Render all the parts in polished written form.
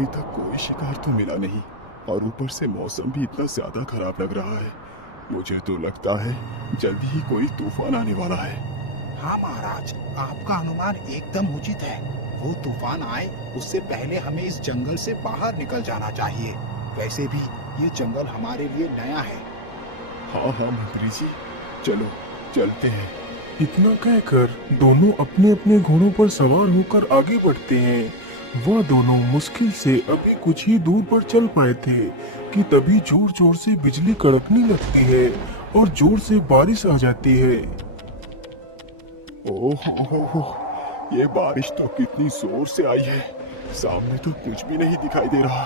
अभी तक कोई शिकार तो मिला नहीं और ऊपर से मौसम भी इतना ज्यादा खराब लग रहा है। मुझे तो लगता है जल्दी ही कोई तूफान आने वाला है। हाँ महाराज, आपका अनुमान एकदम उचित है। वो तूफान आए उससे पहले हमें इस जंगल से बाहर निकल जाना चाहिए। वैसे भी ये जंगल हमारे लिए नया है। हाँ हाँ मंत्री जी, चलो चलते हैं। इतना कहकर दोनों अपने अपने घोड़ों पर सवार होकर आगे बढ़ते हैं। वह दोनों मुश्किल से अभी कुछ ही दूर पर चल पाए थे कि तभी जोर जोर से बिजली कड़कने लगती है और जोर से बारिश आ जाती है। ओह हो, ये बारिश तो कितनी जोर से आई है। सामने तो कुछ भी नहीं दिखाई दे रहा।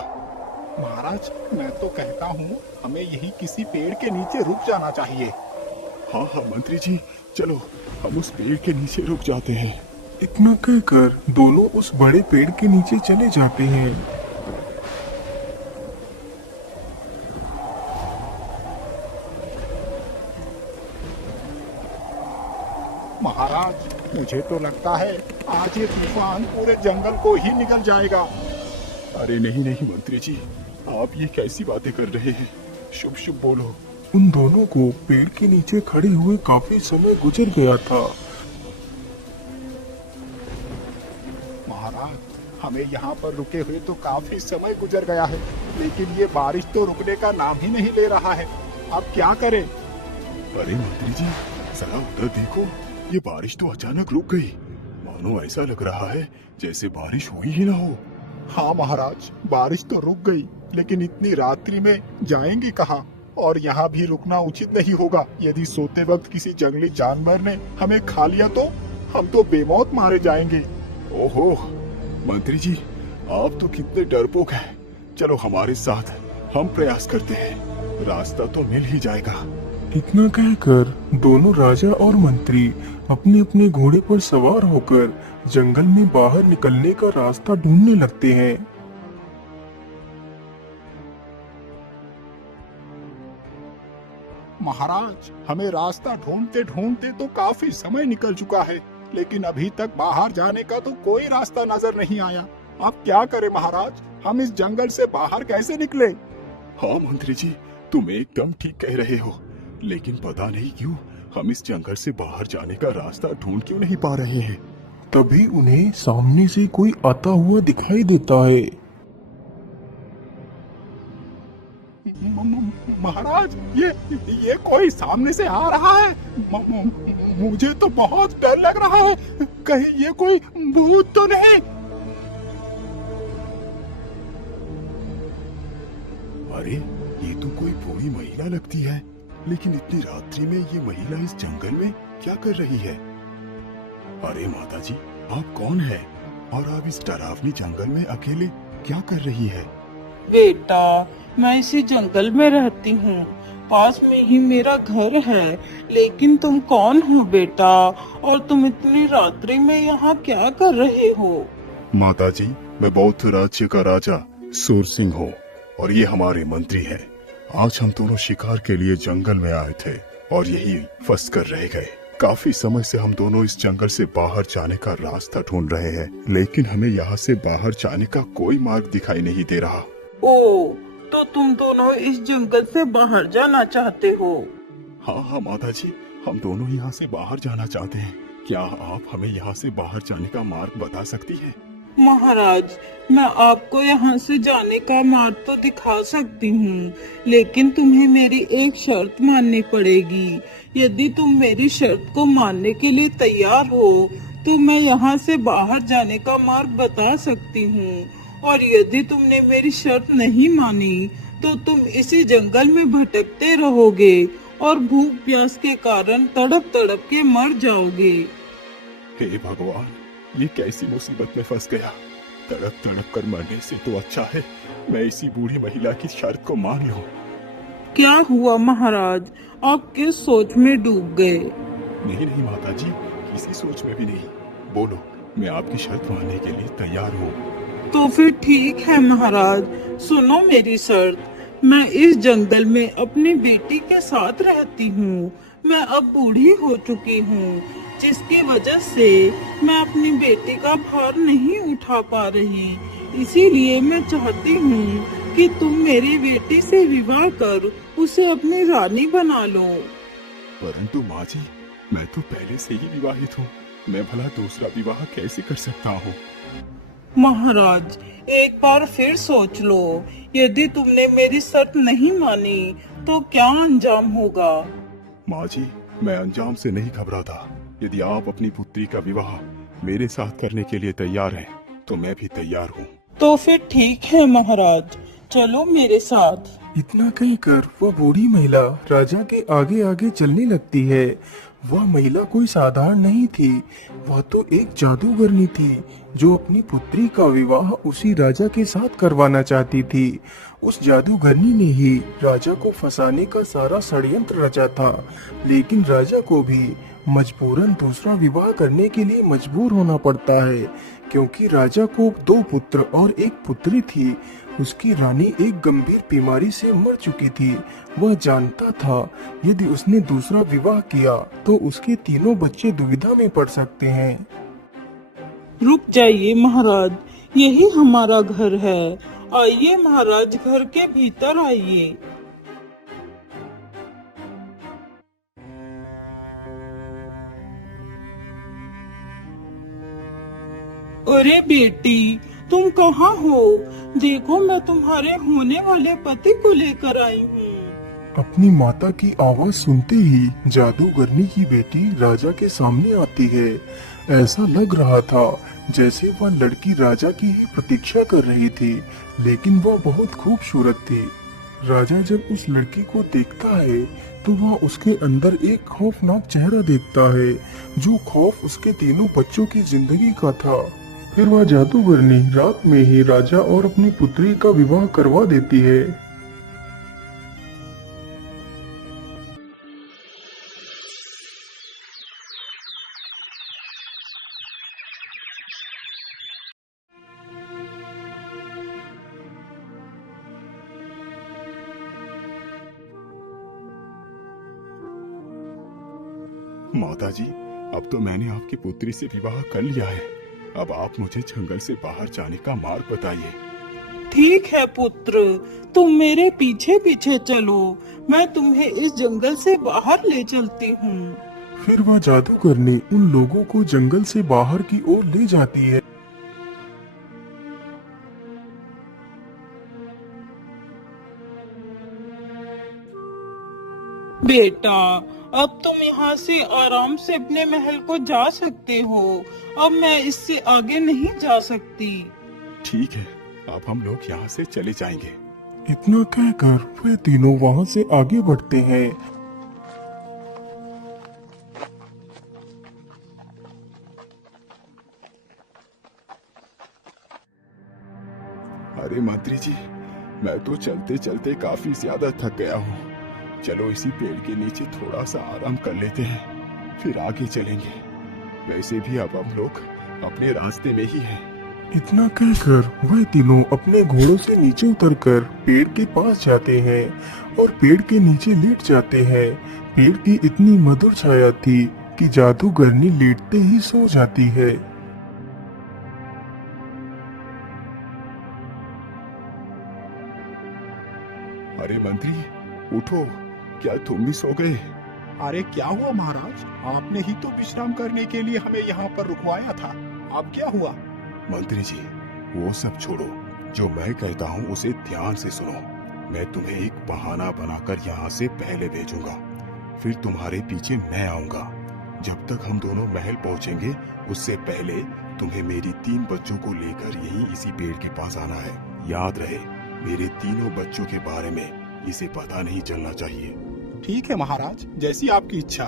महाराज, मैं तो कहता हूँ हमें यही किसी पेड़ के नीचे रुक जाना चाहिए। हाँ हाँ मंत्री जी, चलो हम उस पेड़ के नीचे रुक जाते हैं। इतना कहकर दोनों उस बड़े पेड़ के नीचे चले जाते हैं। महाराज, मुझे तो लगता है आज ये तूफान पूरे जंगल को ही निगल जाएगा। अरे नहीं नहीं मंत्री जी, आप ये कैसी बातें कर रहे हैं? शुभ शुभ बोलो। उन दोनों को पेड़ के नीचे खड़े हुए काफी समय गुजर गया था। महाराज, हमें यहाँ पर रुके हुए तो काफी समय गुजर गया है, लेकिन ये बारिश तो रुकने का नाम ही नहीं ले रहा है। अब क्या करें? अरे मंत्री जी, जरा उधर देखो, ये बारिश तो अचानक रुक गई। मानो ऐसा लग रहा है जैसे बारिश हुई ही ना हो। हाँ महाराज, बारिश तो रुक गई, लेकिन इतनी रात्रि में जाएंगे कहाँ? और यहाँ भी रुकना उचित नहीं होगा। यदि सोते वक्त किसी जंगली जानवर ने हमें खा लिया तो हम तो बेमौत मारे जाएंगे। ओहो मंत्री जी, आप तो कितने डरपोक हैं। चलो हमारे साथ, हम प्रयास करते हैं, रास्ता तो मिल ही जाएगा। इतना कहकर दोनों राजा और मंत्री अपने अपने घोड़े पर सवार होकर जंगल में बाहर निकलने का रास्ता ढूंढने लगते हैं। महाराज, हमें रास्ता ढूंढते ढूंढते तो काफी समय निकल चुका है, लेकिन अभी तक बाहर जाने का तो कोई रास्ता नजर नहीं आया। अब क्या करें महाराज? हम इस जंगल से बाहर कैसे निकले? हाँ मंत्री जी, तुम एकदम ठीक कह रहे हो, लेकिन पता नहीं क्यों हम इस जंगल से बाहर जाने का रास्ता ढूंढ क्यों नहीं पा रहे हैं। तभी उन्हें सामने से कोई आता हुआ दिखाई देता है। महाराज, ये कोई सामने से आ रहा है। मुझे तो बहुत डर लग रहा है। कहीं ये कोई भूत तो नहीं? अरे ये तो कोई बूढ़ी महिला लगती है, लेकिन इतनी रात्रि में ये महिला इस जंगल में क्या कर रही है? अरे माता जी, आप कौन है और आप इस डरावनी जंगल में अकेले क्या कर रही है? बेटा, मैं इसी जंगल में रहती हूँ, पास में ही मेरा घर है। लेकिन तुम कौन हो बेटा, और तुम इतनी रात्रि में यहाँ क्या कर रहे हो? माता जी, मैं बौद्ध राज्य का राजा सूर सिंह हूँ और ये हमारे मंत्री हैं। आज हम दोनों शिकार के लिए जंगल में आए थे और यही फंस कर रह गए। काफी समय से हम दोनों इस जंगल से बाहर जाने का रास्ता ढूंढ रहे हैं, लेकिन हमें यहाँ से बाहर जाने का कोई मार्ग दिखाई नहीं दे रहा। ओ, तो तुम दोनों इस जंगल से बाहर जाना चाहते हो? हाँ हाँ माता जी, हम दोनों यहाँ से बाहर जाना चाहते हैं। क्या आप हमें यहाँ से बाहर जाने का मार्ग बता सकती हैं? महाराज, मैं आपको यहाँ से जाने का मार्ग तो दिखा सकती हूँ, लेकिन तुम्हें मेरी एक शर्त माननी पड़ेगी। यदि तुम मेरी शर्त को मानने के लिए तैयार हो तो मैं यहाँ से बाहर जाने का मार्ग बता सकती हूँ, और यदि तुमने मेरी शर्त नहीं मानी तो तुम इसी जंगल में भटकते रहोगे और भूख प्यास के कारण तड़प तड़प के मर जाओगे। हे भगवान, ये कैसी मुसीबत में फंस गया। तड़प तड़प कर मरने से तो अच्छा है मैं इसी बूढ़ी महिला की शर्त को मान लूं। क्या हुआ महाराज, आप किस सोच में डूब गए? नहीं नहीं माता जी, किसी सोच में भी नहीं। बोलो, मैं आपकी शर्त मानने के लिए तैयार हूँ। तो फिर ठीक है महाराज, सुनो मेरी शर्त। मैं इस जंगल में अपनी बेटी के साथ रहती हूँ। मैं अब बूढ़ी हो चुकी हूँ, जिसकी वजह से मैं अपनी बेटी का भार नहीं उठा पा रही। इसीलिए मैं चाहती हूँ कि तुम मेरी बेटी से विवाह कर उसे अपनी रानी बना लो। परंतु माँ जी, मैं तो पहले से ही विवाहित हूँ, मैं भला दूसरा विवाह कैसे कर सकता हूँ? महाराज, एक बार फिर सोच लो। यदि तुमने मेरी शर्त नहीं मानी तो क्या अंजाम होगा? माँ जी, मैं अंजाम से नहीं घबराता। यदि आप अपनी पुत्री का विवाह मेरे साथ करने के लिए तैयार हैं, तो मैं भी तैयार हूँ। तो फिर ठीक है महाराज, चलो मेरे साथ। इतना कहकर वह बूढ़ी महिला राजा के आगे आगे चलने लगती है। वह महिला कोई साधारण नहीं थी, वह तो एक जादूगरनी थी जो अपनी पुत्री का विवाह उसी राजा के साथ करवाना चाहती थी। उस जादूगरनी ने ही राजा को फंसाने का सारा षड्यंत्र रचा था, लेकिन राजा को भी मजबूरन दूसरा विवाह करने के लिए मजबूर होना पड़ता है, क्योंकि राजा को 2 पुत्र और 1 पुत्री थी। उसकी रानी एक गंभीर बीमारी से मर चुकी थी। वह जानता था यदि उसने दूसरा विवाह किया तो उसके तीनों बच्चे दुविधा में पड़ सकते हैं। रुक जाइए महाराज, यही हमारा घर है। आइए महाराज, घर के भीतर आइए। अरे बेटी, तुम कहाँ हो? देखो, मैं तुम्हारे होने वाले पति को लेकर आई हूँ। अपनी माता की आवाज सुनते ही जादूगरनी की बेटी राजा के सामने आती है। ऐसा लग रहा था जैसे वह लड़की राजा की ही प्रतीक्षा कर रही थी, लेकिन वह बहुत खूबसूरत थी। राजा जब उस लड़की को देखता है तो वह उसके अंदर एक खौफनाक चेहरा देखता है, जो खौफ उसके तीनों बच्चों की जिंदगी का था। फिर वह जादूगरनी रात में ही राजा और अपनी पुत्री का विवाह करवा देती है। माता जी, अब तो मैंने आपकी पुत्री से विवाह कर लिया है। अब आप मुझे जंगल से बाहर जाने का मार्ग बताइए। ठीक है पुत्र, तुम मेरे पीछे पीछे चलो, मैं तुम्हें इस जंगल से बाहर ले चलती हूँ। फिर वह जादूगरनी उन लोगों को जंगल से बाहर की ओर ले जाती है। बेटा, अब तुम यहाँ से आराम से अपने महल को जा सकते हो। अब मैं इससे आगे नहीं जा सकती। ठीक है, अब हम लोग यहाँ से चले जाएंगे। इतना कहकर वे तीनों वहाँ से आगे बढ़ते हैं। अरे मंत्री जी, मैं तो चलते चलते काफी ज्यादा थक गया हूँ। चलो इसी पेड़ के नीचे थोड़ा सा आराम कर लेते हैं, फिर आगे चलेंगे। वैसे भी अब हम लोग अपने रास्ते में ही हैं। इतना कहकर वह तीनों अपने घोड़ों से नीचे उतरकर पेड़ के पास जाते हैं और पेड़ के नीचे लेट जाते हैं। पेड़ की इतनी मधुर छाया थी कि जादूगरनी लेटते ही सो जाती है। अरे मंत्री, उठो, क्या तुम भी सो गए? अरे क्या हुआ महाराज, आपने ही तो विश्राम करने के लिए हमें यहाँ पर रुकवाया था। अब क्या हुआ? मंत्री जी, वो सब छोड़ो, जो मैं कहता हूँ उसे ध्यान से सुनो। मैं तुम्हें एक बहाना बनाकर यहाँ से पहले भेजूंगा, फिर तुम्हारे पीछे मैं आऊंगा। जब तक हम दोनों महल पहुँचेंगे उससे पहले तुम्हें मेरी 3 बच्चों को लेकर यहीं इसी पेड़ के पास आना है। याद रहे, मेरे तीनों बच्चों के बारे में इसे पता नहीं चलना चाहिए। ठीक है महाराज, जैसी आपकी इच्छा।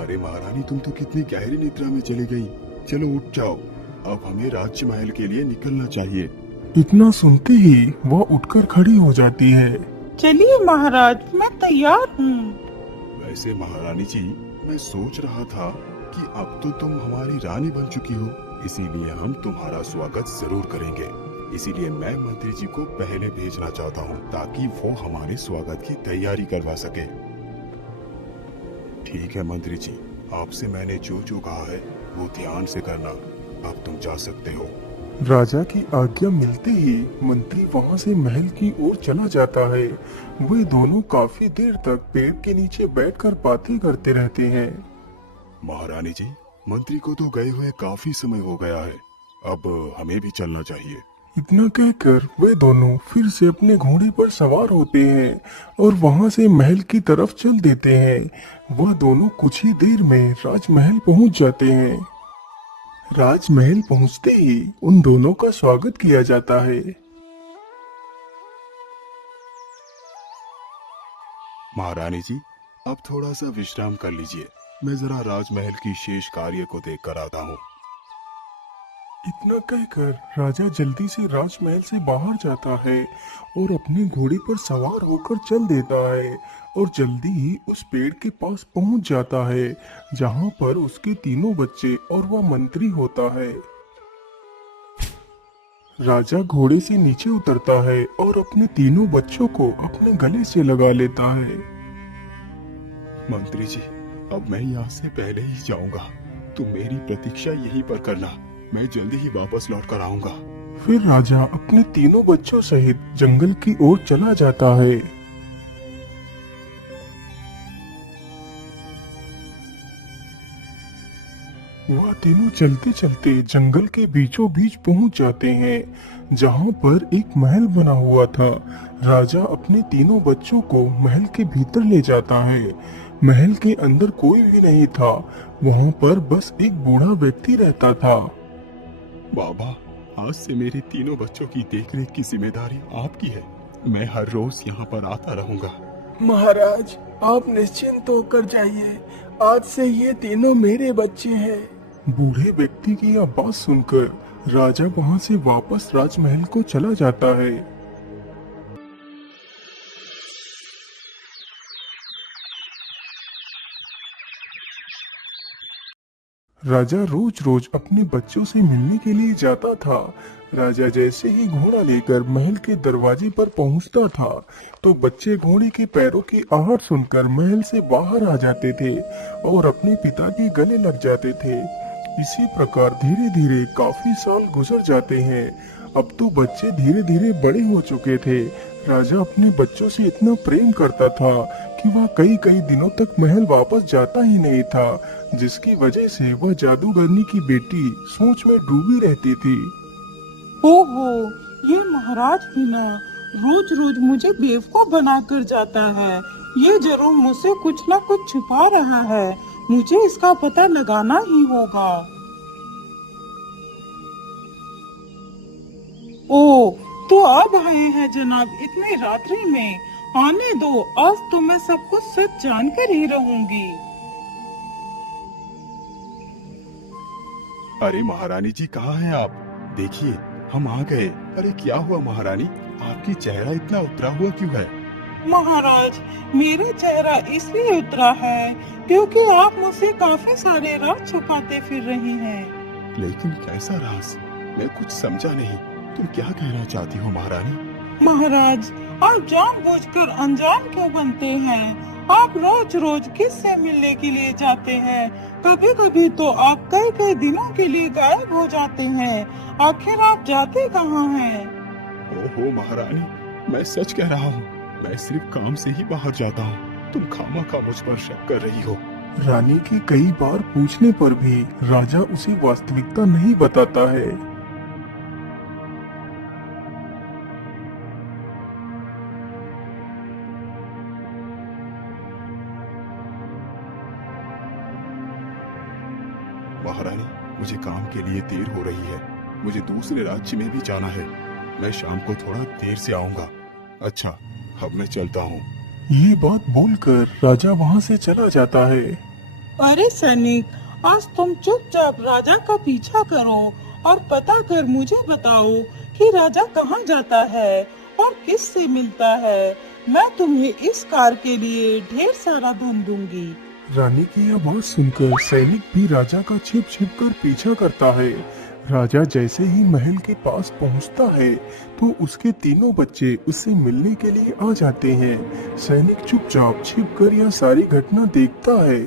अरे महारानी, तुम तो कितनी गहरी निद्रा में चली गई। चलो उठ जाओ, अब हमें राज्य महल के लिए निकलना चाहिए। इतना सुनते ही वह उठकर खड़ी हो जाती है। चलिए महाराज, मैं तैयार हूँ। वैसे महारानी जी, मैं सोच रहा था कि अब तो तुम हमारी रानी बन चुकी हो, इसीलिए हम तुम्हारा स्वागत जरूर करेंगे। इसीलिए मैं मंत्री जी को पहले भेजना चाहता हूँ, ताकि वो हमारे स्वागत की तैयारी करवा सके। ठीक है मंत्री जी, आपसे मैंने जो जो कहा है वो ध्यान से करना। अब तुम जा सकते हो। राजा की आज्ञा मिलते ही मंत्री वहां से महल की ओर चला जाता है। वे दोनों काफी देर तक पेड़ के नीचे बैठकर बातें करते रहते हैं। महारानी जी, मंत्री को तो गए हुए काफी समय हो गया है, अब हमें भी चलना चाहिए। इतना कहकर वे दोनों फिर से अपने घोड़े पर सवार होते हैं और वहां से महल की तरफ चल देते हैं। वह दोनों कुछ ही देर में राजमहल पहुंच जाते हैं। राजमहल पहुंचते ही उन दोनों का स्वागत किया जाता है। महारानी जी, अब थोड़ा सा विश्राम कर लीजिए, मैं जरा राजमहल की शेष कार्य को देख कर आता हूँ। इतना कहकर राजा जल्दी से राजमहल से बाहर जाता है और अपने घोड़े पर सवार होकर चल देता है और जल्दी ही उस पेड़ के पास पहुंच जाता है जहां पर उसके तीनों बच्चे और वह मंत्री होता है। राजा घोड़े से नीचे उतरता है और अपने तीनों बच्चों को अपने गले से लगा लेता है। मंत्री जी, अब मैं यहाँ से पहले ही जाऊंगा, तुम मेरी प्रतीक्षा यहीं पर करना, मैं जल्दी ही वापस लौट कर आऊंगा। फिर राजा अपने तीनों बच्चों सहित जंगल की ओर चला जाता है। वह तीनों चलते चलते जंगल के बीचों बीच पहुंच जाते हैं जहां पर एक महल बना हुआ था। राजा अपने तीनों बच्चों को महल के भीतर ले जाता है। महल के अंदर कोई भी नहीं था, वहां पर बस एक बूढ़ा व्यक्ति रहता था। बाबा, आज से मेरे तीनों बच्चों की देखरेख की जिम्मेदारी आपकी है, मैं हर रोज यहाँ पर आता रहूंगा। महाराज, आप निश्चिंत होकर जाइए, आज से ये तीनों मेरे बच्चे हैं। बूढ़े व्यक्ति की यह बात सुनकर राजा वहां से वापस राजमहल को चला जाता है। राजा रोज रोज अपने बच्चों से मिलने के लिए जाता था। राजा जैसे ही घोड़ा लेकर महल के दरवाजे पर पहुंचता था तो बच्चे घोड़े के पैरों की आहट सुनकर महल से बाहर आ जाते थे और अपने पिता के गले लग जाते थे। इसी प्रकार धीरे धीरे काफी साल गुजर जाते हैं। अब तो बच्चे धीरे धीरे बड़े हो चुके थे। राजा अपने बच्चों से इतना प्रेम करता था कि वह कई कई दिनों तक महल वापस जाता ही नहीं था, जिसकी वजह से वह जादूगरनी की बेटी सोच में डूबी रहती थी। ओहो, ये महाराज भी ना रोज रोज मुझे बेवकूफ बनाकर जाता है। ये जरूर मुझसे कुछ ना कुछ छुपा रहा है, मुझे इसका पता लगाना ही होगा। ओ, तो अब आए हैं जनाब इतनी रात्रि में, आने दो, आज तो मैं सब कुछ सच जानकर ही रहूंगी। अरे महारानी जी, कहाँ हैं आप? देखिए, हम आ गए। अरे क्या हुआ महारानी, आपकी चेहरा इतना उतरा हुआ क्यों है? महाराज, मेरा चेहरा इसलिए उतरा है क्योंकि आप मुझसे काफी सारे राज छुपाते फिर रही हैं। लेकिन कैसा राज? मैं कुछ समझा नहीं, तुम क्या कहना चाहती हो महारानी? महाराज, आप जानबूझकर अनजान क्यों बनते हैं? आप रोज रोज किससे मिलने के लिए जाते हैं? कभी कभी तो आप कई कई दिनों के लिए गायब हो जाते हैं। आखिर आप जाते कहाँ हैं? ओहो महारानी, मैं सच कह रहा हूँ, मैं सिर्फ काम से ही बाहर जाता हूँ, तुम खामखा मुझ पर शक कर रही हो। रानी के कई बार पूछने पर भी राजा उसे वास्तविकता नहीं बताता है। महारानी, मुझे काम के लिए देर हो रही है, मुझे दूसरे राज्य में भी जाना है, मैं शाम को थोड़ा देर से आऊंगा। अच्छा, अब मैं चलता हूँ। ये बात बोलकर राजा वहाँ से चला जाता है। अरे सैनिक, आज तुम चुपचाप राजा का पीछा करो और पता कर मुझे बताओ कि राजा कहाँ जाता है और किस से मिलता है। मैं तुम्हें इस कार्य के लिए ढेर सारा धन दूंगी। रानी की यह बात सुनकर सैनिक भी राजा का छिप छिप कर पीछा करता है। राजा जैसे ही महल के पास पहुंचता है तो उसके तीनों बच्चे उससे मिलने के लिए आ जाते हैं। सैनिक चुपचाप छिपकर यह सारी घटना देखता है।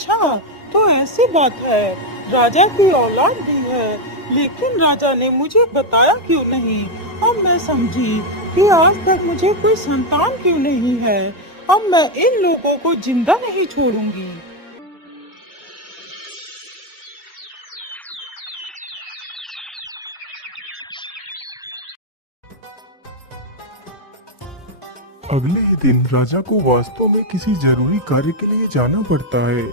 अच्छा, तो ऐसी बात है, राजा की औलाद भी है, लेकिन राजा ने मुझे बताया क्यों नहीं। अब मैं समझी कि आज तक मुझे कोई संतान क्यों नहीं है। अब मैं इन लोगों को जिंदा नहीं छोड़ूंगी। अगले ही दिन राजा को वास्तव में किसी जरूरी कार्य के लिए जाना पड़ता है।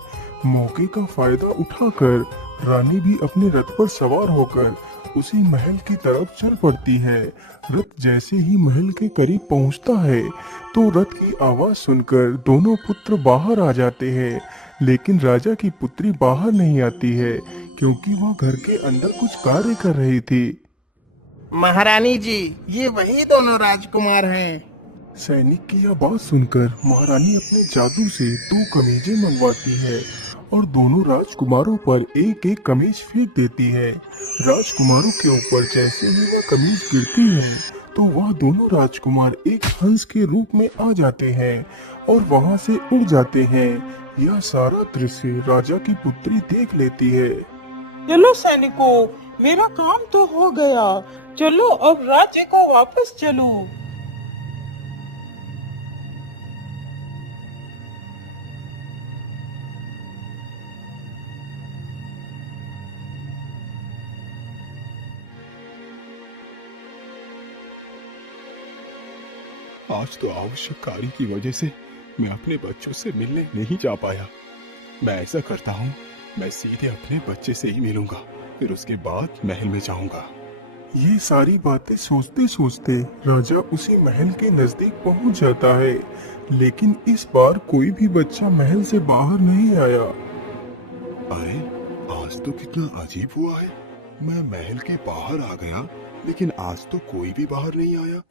मौके का फायदा उठाकर रानी भी अपने रथ पर सवार होकर उसी महल की तरफ चल पड़ती है। रथ जैसे ही महल के करीब पहुंचता है तो रथ की आवाज सुनकर दोनों पुत्र बाहर आ जाते हैं, लेकिन राजा की पुत्री बाहर नहीं आती है क्योंकि वह घर के अंदर कुछ कार्य कर रही थी। महारानी जी, ये वही दोनों राजकुमार हैं। सैनिक की यह बात सुनकर महारानी अपने जादू से 2 कमीजें मंगवाती है और दोनों राजकुमारों पर एक एक कमीज फेंक देती है। राजकुमारों के ऊपर जैसे ही वह कमीज गिरती है तो वह दोनों राजकुमार एक हंस के रूप में आ जाते हैं और वहां से उड़ जाते हैं। यह सारा दृश्य राजा की पुत्री देख लेती है। चलो सैनिकों, मेरा काम तो हो गया। चलो अब राज्य को वापस चलो। आज तो आवश्यक कार्य की वजह से मैं अपने बच्चों से मिलने नहीं जा पाया। मैं ऐसा करता हूँ, मैं सीधे अपने बच्चे से ही मिलूंगा, फिर उसके बाद महल में जाऊंगा। ये सारी बातें सोचते सोचते राजा उसी महल के नजदीक पहुंच जाता है, लेकिन इस बार कोई भी बच्चा महल से बाहर नहीं आया। अरे, आज तो कितना अजीब हुआ है। मैं महल के बाहर आ गया, लेकिन आज तो कोई भी बाहर नहीं आया।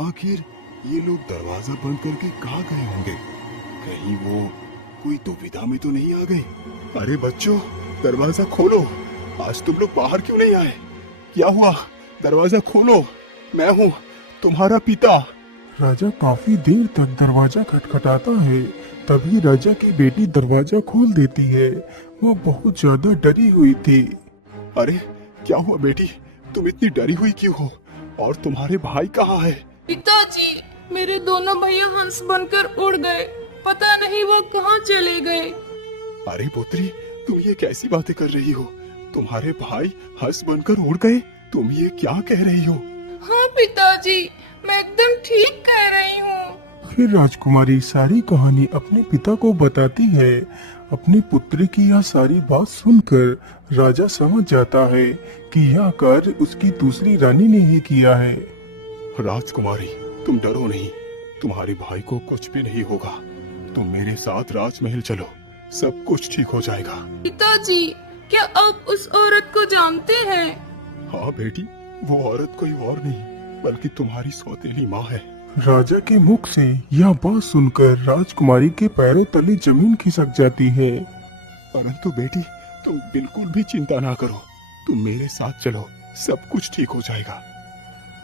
आखिर ये लोग दरवाजा बंद करके कहाँ गए होंगे? कहीं वो कोई दुविधा में तो नहीं आ गए? अरे बच्चों, दरवाजा खोलो। आज तुम लोग बाहर क्यों नहीं आए? क्या हुआ? दरवाजा खोलो, मैं हूँ तुम्हारा पिता। राजा काफी देर तक दरवाजा खटखटाता है, तभी राजा की बेटी दरवाजा खोल देती है। वो बहुत ज्यादा डरी हुई थी। अरे क्या हुआ बेटी, तुम इतनी डरी हुई क्यों हो? और तुम्हारे भाई कहाँ है? पिताजी, मेरे दोनों भैया हंस बनकर उड़ गए। पता नहीं वो कहाँ चले गए। अरे पुत्री, तुम ये कैसी बातें कर रही हो? तुम्हारे भाई हंस बनकर उड़ गए? तुम ये क्या कह रही हो? हाँ पिताजी, मैं एकदम ठीक कह रही हूँ। फिर राजकुमारी सारी कहानी अपने पिता को बताती है। अपनी पुत्री की यह सारी बात सुनकर राजा समझ जाता है कि यह कार्य उसकी दूसरी रानी ने ही किया है। राजकुमारी, तुम डरो नहीं, तुम्हारे भाई को कुछ भी नहीं होगा। तुम मेरे साथ राजमहल चलो, सब कुछ ठीक हो जाएगा। पिताजी, क्या आप उस औरत को जानते हैं? हाँ बेटी, वो औरत कोई और नहीं बल्कि तुम्हारी सौतेली माँ है। राजा के मुख से यह बात सुनकर राजकुमारी के पैरों तले जमीन खिसक जाती है। परंतु बेटी, तुम बिल्कुल भी चिंता ना करो, तुम मेरे साथ चलो, सब कुछ ठीक हो जाएगा।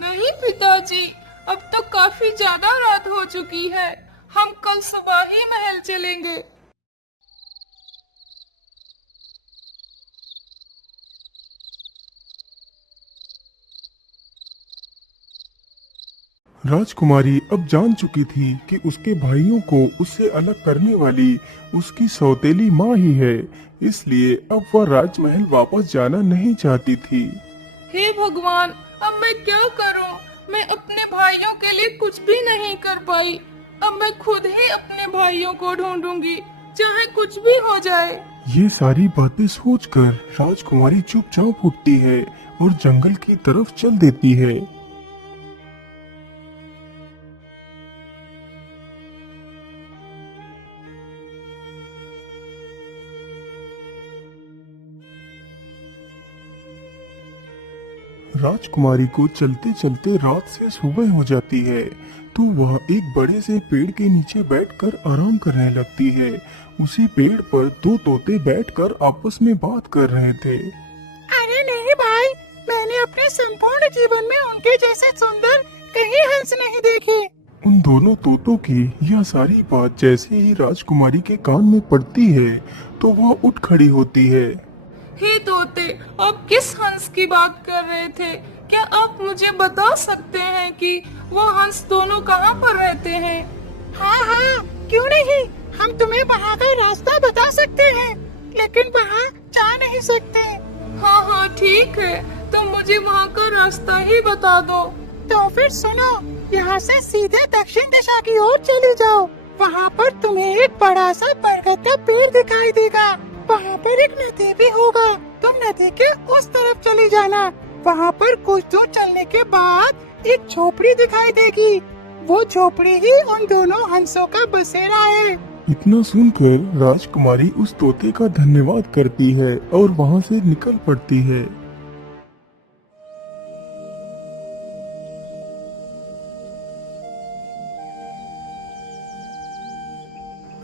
नहीं पिताजी, अब तो काफी ज्यादा रात हो चुकी है। हम कल सुबह ही महल चलेंगे। राजकुमारी अब जान चुकी थी कि उसके भाइयों को उससे अलग करने वाली उसकी सौतेली माँ ही है, इसलिए अब वह राजमहल वापस जाना नहीं चाहती थी। हे भगवान, अब मैं क्या करूं? मैं अपने भाइयों के लिए कुछ भी नहीं कर पाई। अब मैं खुद ही अपने भाइयों को ढूंढूंगी, चाहे कुछ भी हो जाए। ये सारी बातें सोचकर राजकुमारी चुपचाप उठती है और जंगल की तरफ चल देती है। राजकुमारी को चलते चलते रात से सुबह हो जाती है, तो वह एक बड़े से पेड़ के नीचे बैठकर आराम करने लगती है। उसी पेड़ पर 2 तोते बैठकर आपस में बात कर रहे थे। अरे नहीं भाई, मैंने अपने संपूर्ण जीवन में उनके जैसे सुंदर कहीं हंस नहीं देखे। उन दोनों तोतों की यह सारी बात जैसे ही राजकुमारी के कान में पड़ती है तो वह उठ खड़ी होती है। हे तोते, आप किस हंस की बात कर रहे थे? क्या आप मुझे बता सकते हैं कि वो हंस दोनों कहाँ पर रहते हैं? हाँ हाँ, क्यों नहीं, हम तुम्हें वहाँ का रास्ता बता सकते हैं, लेकिन वहाँ जा नहीं सकते। हाँ हाँ ठीक है, तुम मुझे वहाँ का रास्ता ही बता दो। तो फिर सुनो, यहाँ से सीधे दक्षिण दिशा की ओर चले जाओ। वहाँ पर तुम्हें एक बड़ा सा बरगद का पेड़ दिखाई देगा। वहाँ पर एक नदी भी होगा, तुम नदी के उस तरफ चली जाना। वहाँ पर कुछ दूर चलने के बाद एक झोपड़ी दिखाई देगी। वो झोपड़ी ही उन दोनों हंसों का बसेरा है। इतना सुनकर राजकुमारी उस तोते का धन्यवाद करती है और वहाँ से निकल पड़ती है।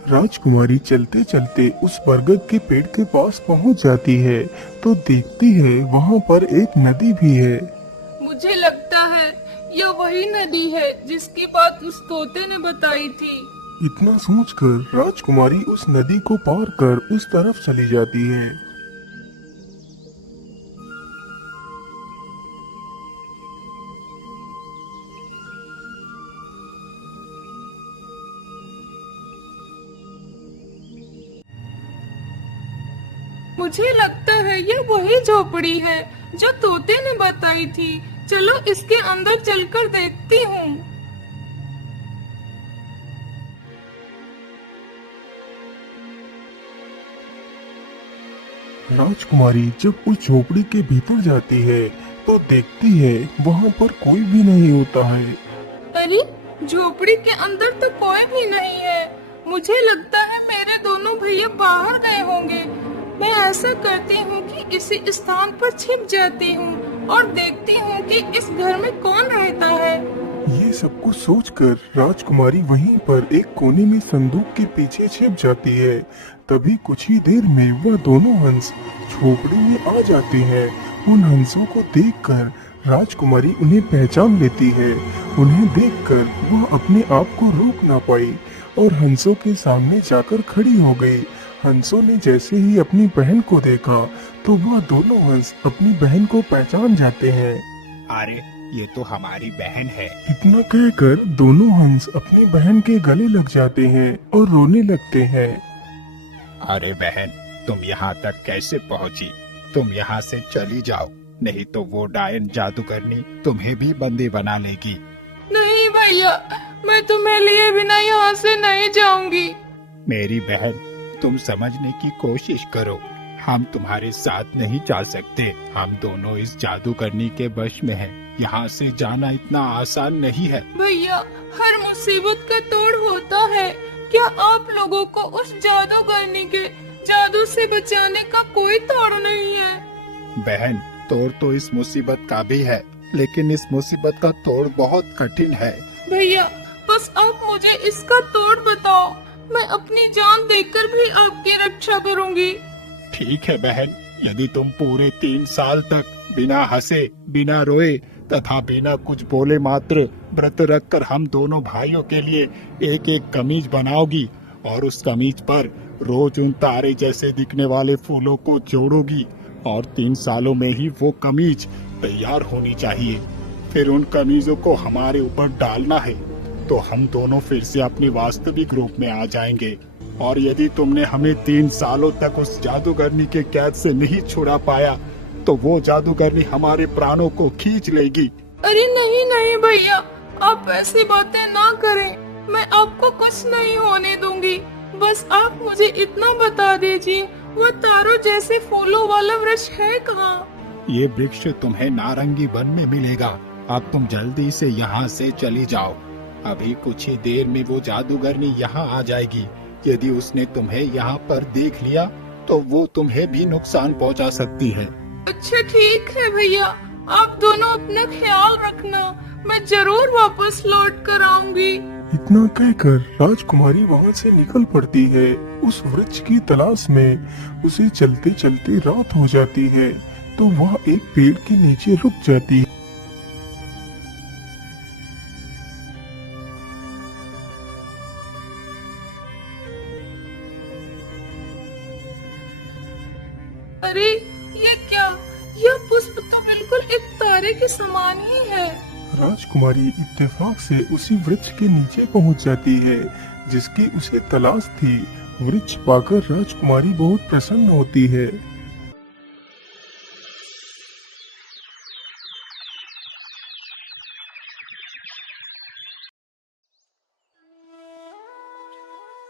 राजकुमारी चलते चलते उस बरगद के पेड़ के पास पहुंच जाती है तो देखती है वहां पर एक नदी भी है। मुझे लगता है यह वही नदी है जिसकी बात उस तोते ने बताई थी। इतना सोचकर राजकुमारी उस नदी को पार कर उस तरफ चली जाती है। मुझे लगता है यह वही झोपड़ी है जो तोते ने बताई थी। चलो इसके अंदर चलकर देखती हूँ। राजकुमारी जब उस झोपड़ी के भीतर जाती है तो देखती है वहाँ पर कोई भी नहीं होता है। अरे, झोपड़ी के अंदर तो कोई भी नहीं है। मुझे लगता है मेरे दोनों भैया बाहर गए होंगे। मैं ऐसा करती हूँ कि इसी स्थान पर छिप जाती हूँ और देखती हूँ कि इस घर में कौन रहता है। ये सब कुछ सोचकर राजकुमारी वहीं पर एक कोने में संदूक के पीछे छिप जाती है। तभी कुछ ही देर में वह दोनों हंस झोपड़ी में आ जाते हैं। उन हंसों को देखकर राजकुमारी उन्हें पहचान लेती है। उन्हें देखकर वह अपने आप को रोक ना पाई और हंसों के सामने जाकर खड़ी हो गई। हंसों ने जैसे ही अपनी बहन को देखा तो वह दोनों हंस अपनी बहन को पहचान जाते हैं। अरे, ये तो हमारी बहन है। इतना कहकर दोनों हंस अपनी बहन के गले लग जाते हैं और रोने लगते हैं। अरे बहन, तुम यहाँ तक कैसे पहुँची? तुम यहाँ से चली जाओ, नहीं तो वो डायन जादूगरनी तुम्हें भी बंदी बना लेगी। नहीं भैया, मैं तुम्हें लिए बिना यहाँ से नहीं जाऊंगी। मेरी बहन, तुम समझने की कोशिश करो। हम तुम्हारे साथ नहीं जा सकते। हम दोनों इस जादूगरनी के वश में हैं। यहाँ से जाना इतना आसान नहीं है। भैया, हर मुसीबत का तोड़ होता है। क्या आप लोगों को उस जादूगरनी के जादू से बचाने का कोई तोड़ नहीं है? बहन, तोड़ तो इस मुसीबत का भी है, लेकिन इस मुसीबत का तोड़ बहुत कठिन है। भैया, बस आप मुझे इसका तोड़ बताओ। मैं अपनी जान देकर भी आपकी रक्षा करूंगी। ठीक है बहन, यदि तुम पूरे 3 साल तक बिना हंसे, बिना रोए तथा बिना कुछ बोले मात्र व्रत रखकर हम दोनों भाइयों के लिए एक एक कमीज बनाओगी और उस कमीज पर रोज उन तारे जैसे दिखने वाले फूलों को जोड़ोगी और 3 सालों में ही वो कमीज तैयार होनी चाहिए। फिर उन कमीजों को हमारे ऊपर डालना है तो हम दोनों फिर से अपने वास्तविक रूप में आ जाएंगे। और यदि तुमने हमें 3 सालों तक उस जादूगरनी के कैद से नहीं छुड़ा पाया तो वो जादूगरनी हमारे प्राणों को खींच लेगी। अरे नहीं नहीं भैया, आप ऐसी बातें ना करें। मैं आपको कुछ नहीं होने दूंगी। बस आप मुझे इतना बता दीजिए, वो तारों जैसे फूलों वाला वृक्ष है कहाँ? ये वृक्ष तुम्हें नारंगी वन में मिलेगा। अब तुम जल्दी से यहाँ से चली जाओ। अभी कुछ ही देर में वो जादूगरनी यहाँ आ जाएगी। यदि उसने तुम्हें यहाँ पर देख लिया तो वो तुम्हें भी नुकसान पहुँचा सकती है। अच्छा ठीक है भैया, आप दोनों अपना ख्याल रखना। मैं जरूर वापस लौट कर आऊंगी। इतना कहकर राजकुमारी वहाँ से निकल पड़ती है उस वृक्ष की तलाश में। उसे चलते चलते रात हो जाती है तो वह एक पेड़ के नीचे रुक जाती है। अरे ये क्या, यह पुष्प तो बिल्कुल एक तारे के समान ही है। राजकुमारी इत्तेफाक से उसी वृक्ष के नीचे पहुंच जाती है जिसकी उसे तलाश थी। वृक्ष पाकर राजकुमारी बहुत प्रसन्न होती है।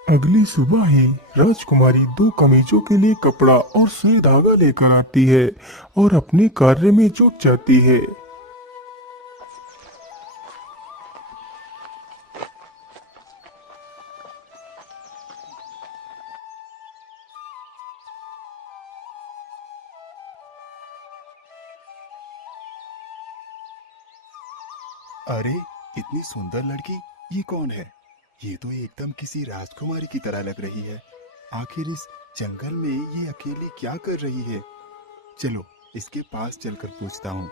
अगली सुबह ही राजकुमारी 2 कमीजों के लिए कपड़ा और सुई धागा लेकर आती है और अपने कार्य में जुट जाती है। अरे इतनी सुंदर लड़की, ये कौन है? ये तो एकदम किसी राजकुमारी की तरह लग रही है। आखिर इस जंगल में ये अकेली क्या कर रही है? चलो इसके पास चलकर पूछता हूँ।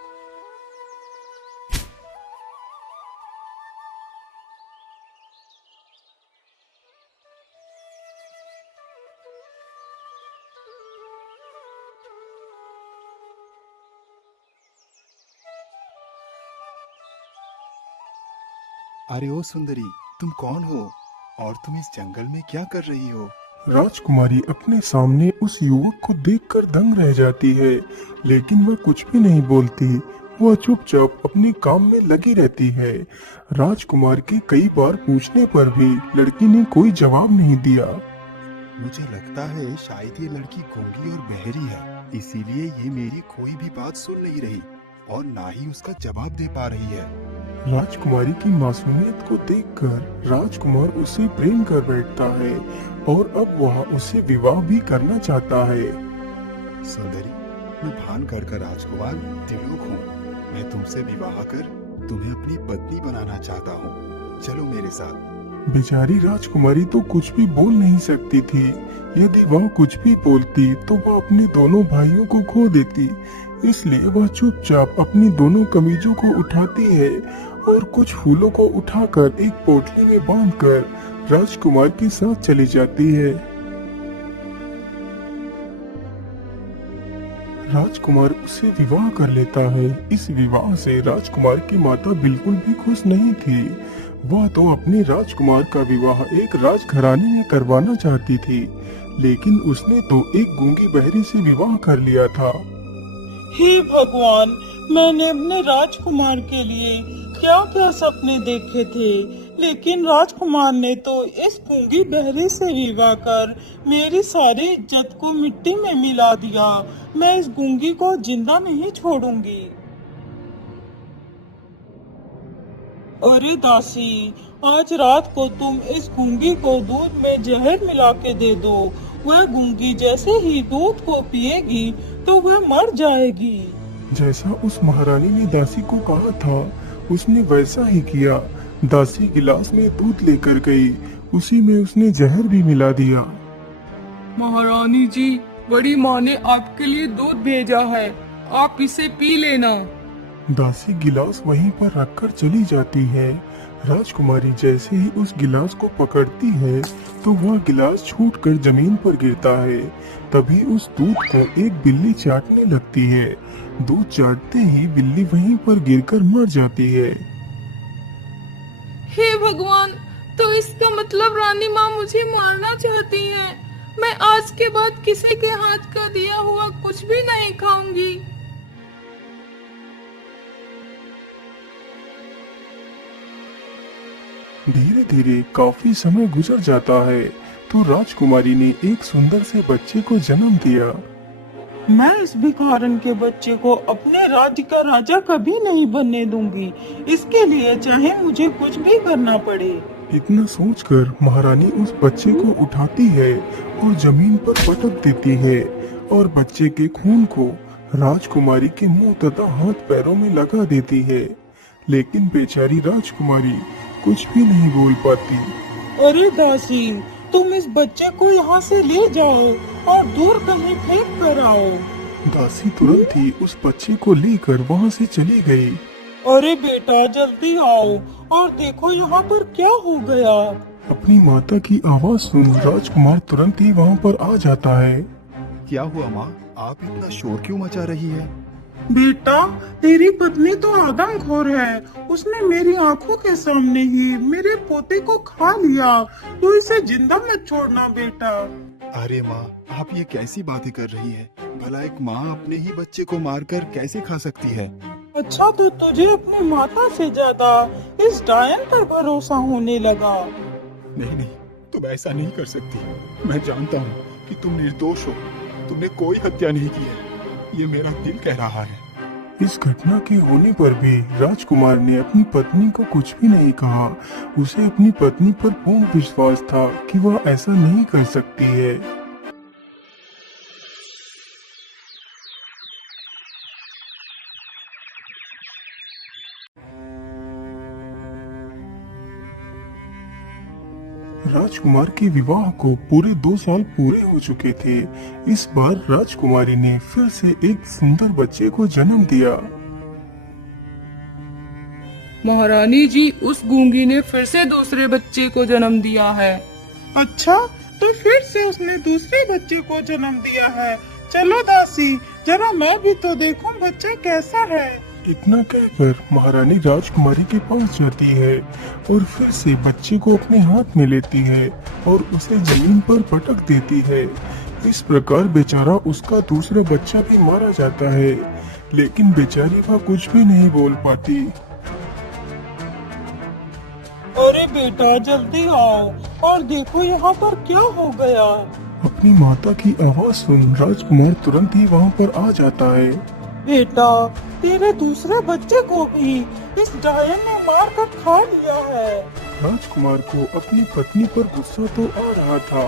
अरे ओ सुंदरी, तुम कौन हो और तुम इस जंगल में क्या कर रही हो? राजकुमारी अपने सामने उस युवक को देखकर दंग रह जाती है, लेकिन वह कुछ भी नहीं बोलती। वह चुपचाप अपने काम में लगी रहती है। राजकुमार के कई बार पूछने पर भी लड़की ने कोई जवाब नहीं दिया। मुझे लगता है शायद ये लड़की गूंगी और बहरी है, इसीलिए ये मेरी कोई भी बात सुन नहीं रही और ना ही उसका जवाब दे पा रही है। राजकुमारी की मासूमियत को देखकर राजकुमार उससे प्रेम कर बैठता है और अब वह उससे विवाह भी करना चाहता है। सुंदरी, मैं भानगढ़ का राजकुमार त्रिलोक हूँ। मैं तुमसे विवाह कर तुम्हें अपनी पत्नी बनाना चाहता हूँ। चलो मेरे साथ। बेचारी राजकुमारी तो कुछ भी बोल नहीं सकती थी। यदि वह कुछ भी बोलती तो वह अपने दोनों भाइयों को खो देती। इसलिए वह चुपचाप अपनी दोनों कमीजों को उठाती है और कुछ फूलों को उठाकर एक पोटली में बांधकर राजकुमार के साथ चली जाती है। राजकुमार उससे विवाह कर लेता है। इस विवाह से राजकुमार की माता बिल्कुल भी खुश नहीं थी। वह तो अपने राजकुमार का विवाह एक राजघराने में करवाना चाहती थी, लेकिन उसने तो एक गूंगी बहरी से विवाह कर लिया था। हे भगवान, मैंने अपने राजकुमार के लिए क्या क्या सपने देखे थे, लेकिन राजकुमार ने तो इस गूंगी बहरी से विवाह कर मेरी सारी इज्जत को मिट्टी में मिला दिया। मैं इस गूंगी को जिंदा नहीं छोड़ूंगी। अरे दासी, आज रात को तुम इस गूंगी को दूध में जहर मिला के दे दो। वह गूंगी जैसे ही दूध को पिएगी तो वह मर जाएगी। जैसा उस महारानी ने दासी को कहा था, उसने वैसा ही किया। दासी गिलास में दूध लेकर गई, उसी में उसने जहर भी मिला दिया। महारानी जी, बड़ी माँ ने आपके लिए दूध भेजा है, आप इसे पी लेना। दासी गिलास वहीं पर रखकर चली जाती है। राजकुमारी जैसे ही उस गिलास को पकड़ती है तो वह गिलास छूटकर जमीन पर गिरता है। तभी उस दूध को एक बिल्ली चाटने लगती है। दूध चाटते ही बिल्ली वहीं पर गिरकर मर जाती है। हे भगवान, तो इसका मतलब रानी माँ मुझे मारना चाहती हैं। मैं आज के बाद किसी के हाथ का दिया हुआ कुछ भी नहीं खाऊंगी। धीरे धीरे काफी समय गुजर जाता है तो राजकुमारी ने एक सुंदर से बच्चे को जन्म दिया। मैं इस भिखारन के बच्चे को अपने राज्य का राजा कभी नहीं बनने दूंगी। इसके लिए चाहे मुझे कुछ भी करना पड़े। इतना सोचकर महारानी उस बच्चे को उठाती है और जमीन पर पटक देती है और बच्चे के खून को राजकुमारी के मुंह तथा हाथ पैरों में लगा देती है। लेकिन बेचारी राजकुमारी कुछ भी नहीं बोल पाती। अरे दासी, तुम इस बच्चे को यहाँ से ले जाओ और दूर कहीं फेंक कर आओ। दासी तुरंत ही उस बच्चे को लेकर वहाँ से चली गई। अरे बेटा, जल्दी आओ और देखो यहाँ पर क्या हो गया। अपनी माता की आवाज सुन राजकुमार तुरंत ही वहाँ पर आ जाता है। क्या हुआ माँ? आप इतना शोर क्यों मचा रही है? बेटा, तेरी पत्नी तो आदमखोर है। उसने मेरी आंखों के सामने ही मेरे पोते को खा लिया। तू इसे जिंदा मत छोड़ना बेटा। अरे माँ, आप ये कैसी बातें कर रही है? भला एक माँ अपने ही बच्चे को मारकर कैसे खा सकती है? अच्छा, तो तुझे अपनी माता से ज्यादा इस डायन पर भरोसा होने लगा। नहीं नहीं, तुम ऐसा नहीं कर सकती। मैं जानता हूँ कि तुम निर्दोष हो। तुमने कोई हत्या नहीं की है, ये मेरा दिल कह रहा है। इस घटना के होने पर भी राजकुमार ने अपनी पत्नी को कुछ भी नहीं कहा। उसे अपनी पत्नी पर पूर्ण विश्वास था कि वह ऐसा नहीं कर सकती है। राजकुमार के विवाह को पूरे 2 साल पूरे हो चुके थे। इस बार राजकुमारी ने फिर से एक सुंदर बच्चे को जन्म दिया। महारानी जी, उस गूंगी ने फिर से दूसरे बच्चे को जन्म दिया है। अच्छा, तो फिर से उसने दूसरे बच्चे को जन्म दिया है। चलो दासी, जरा मैं भी तो देखूं बच्चा कैसा है। इतना कहकर महारानी राजकुमारी के पास जाती है और फिर से बच्चे को अपने हाथ में लेती है और उसे जमीन पर पटक देती है। इस प्रकार बेचारा उसका दूसरा बच्चा भी मारा जाता है, लेकिन बेचारी वह कुछ भी नहीं बोल पाती। अरे बेटा, जल्दी आओ और देखो यहाँ पर क्या हो गया। अपनी माता की आवाज सुन राजकुमार तुरंत ही वहाँ पर आ जाता है। बेटा, तेरे दूसरे बच्चे को भी इस डायन ने मार कर खा लिया है। राजकुमार को अपनी पत्नी पर गुस्सा तो आ रहा था,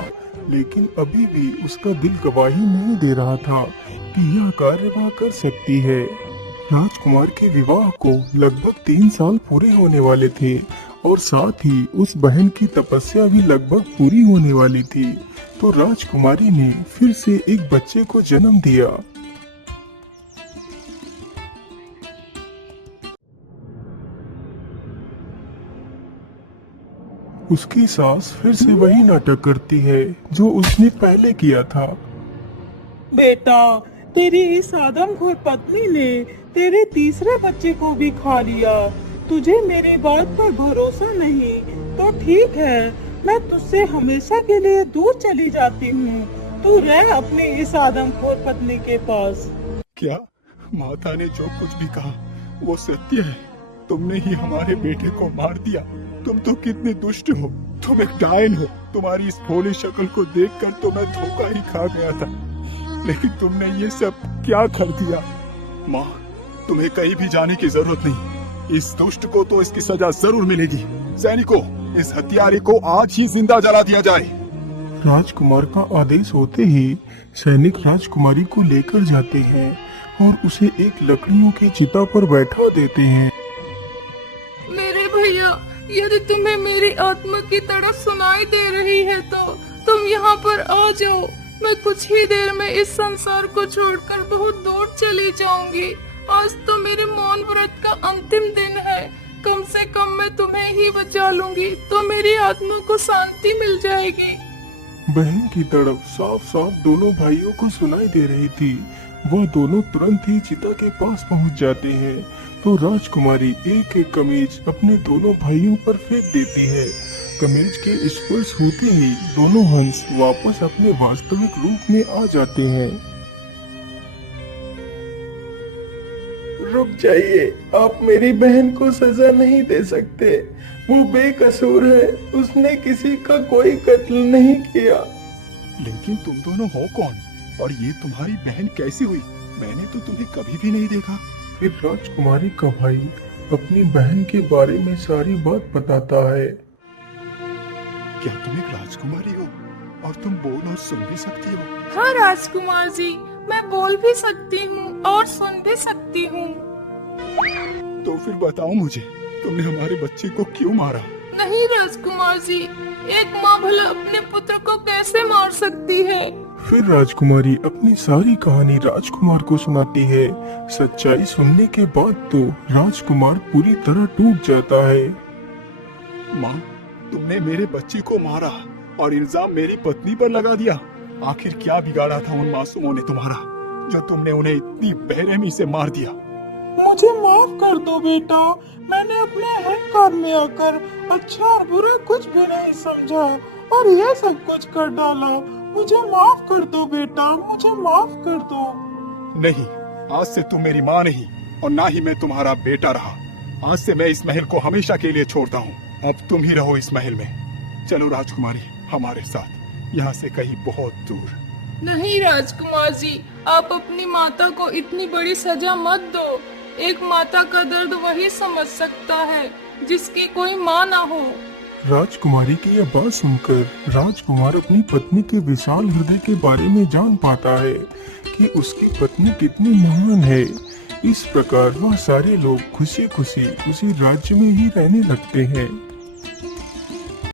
लेकिन अभी भी उसका दिल गवाही नहीं दे रहा था कि यह कार्य वह कर सकती है। राजकुमार के विवाह को लगभग 3 साल पूरे होने वाले थे और साथ ही उस बहन की तपस्या भी लगभग पूरी होने वाली थी। तो राजकुमारी ने फिर से एक बच्चे को जन्म दिया। उसकी सास फिर से वही नाटक करती है जो उसने पहले किया था। बेटा, तेरी इस आदमखोर पत्नी ने तेरे तीसरे बच्चे को भी खा लिया। तुझे मेरी बात पर भरोसा नहीं तो ठीक है, मैं तुझसे हमेशा के लिए दूर चली जाती हूँ। तू रह अपनी इस आदमखोर पत्नी के पास। क्या माता ने जो कुछ भी कहा वो सत्य है? तुमने ही हमारे बेटे को मार दिया। तुम तो कितने दुष्ट हो। तुम एक डायन हो। तुम्हारी इस भोली शक्ल को देखकर तो मैं धोखा ही खा गया था, लेकिन तुमने ये सब क्या कर दिया? माँ, तुम्हें कहीं भी जाने की जरूरत नहीं। इस दुष्ट को तो इसकी सजा जरूर मिलेगी। सैनिकों, इस हत्यारे को आज ही जिंदा जला दिया जाए। राजकुमार का आदेश होते ही सैनिक राजकुमारी को लेकर जाते हैं और उसे एक लकड़ियों की चिता पर बैठा देते हैं। मेरे भैया, यदि तुम्हें मेरी आत्मा की तड़प सुनाई दे रही है तो तुम यहाँ पर आ जाओ। मैं कुछ ही देर में इस संसार को छोड़कर बहुत दूर चली जाऊंगी। आज तो मेरे मौन व्रत का अंतिम दिन है। कम से कम मैं तुम्हें ही बचा लूंगी तो मेरी आत्मा को शांति मिल जाएगी। बहन की तड़प साफ साफ दोनों भाइयों को सुनाई दे रही थी। वह दोनों तुरंत ही चिता के पास पहुंच जाते हैं तो राजकुमारी एक एक कमीज अपने दोनों भाइयों पर फेंक देती है। कमीज के स्पर्श होते ही दोनों हंस वापस अपने वास्तविक रूप में आ जाते हैं। रुक जाइए, आप मेरी बहन को सजा नहीं दे सकते। वो बेकसूर है, उसने किसी का कोई कत्ल नहीं किया। लेकिन तुम दोनों हो कौन और ये तुम्हारी बहन कैसी हुई? मैंने तो तुम्हें कभी भी नहीं देखा। फिर राजकुमारी का भाई अपनी बहन के बारे में सारी बात बताता है। क्या तुम एक राजकुमारी हो और तुम बोल और सुन भी सकती हो? हाँ राजकुमार जी, मैं बोल भी सकती हूँ और सुन भी सकती हूँ। तो फिर बताओ मुझे, तुमने हमारे बच्चे को क्यों मारा? नहीं राजकुमार जी, एक माँ भला अपने पुत्र को कैसे मार सकती है? फिर राजकुमारी अपनी सारी कहानी राजकुमार को सुनाती है। सच्चाई सुनने के बाद तो राजकुमार पूरी तरह टूट जाता है। माँ, तुमने मेरे बच्चे को मारा और इल्जाम मेरी पत्नी पर लगा दिया। आखिर क्या बिगाड़ा था उन मासूमों ने तुम्हारा, जो तुमने उन्हें इतनी बेरहमी से मार दिया? मुझे माफ कर दो बेटा, मैंने अपने अहंकार में आकर अच्छा और बुरा कुछ भी नहीं समझा और यह सब कुछ कर डाला। मुझे माफ कर दो बेटा, मुझे माफ कर दो। नहीं, आज से तुम मेरी माँ नहीं और ना ही मैं तुम्हारा बेटा रहा। आज से मैं इस महल को हमेशा के लिए छोड़ता हूँ। अब तुम ही रहो इस महल में। चलो राजकुमारी, हमारे साथ यहाँ से कहीं बहुत दूर। नहीं राजकुमार जी, आप अपनी माता को इतनी बड़ी सजा मत दो। एक माता का दर्द वही समझ सकता है जिसकी कोई माँ ना हो। राजकुमारी की यह बात सुनकर राजकुमार अपनी पत्नी के विशाल हृदय के बारे में जान पाता है कि उसकी पत्नी कितनी महान है। इस प्रकार वह सारे लोग खुशी खुशी उसी राज्य में ही रहने लगते हैं।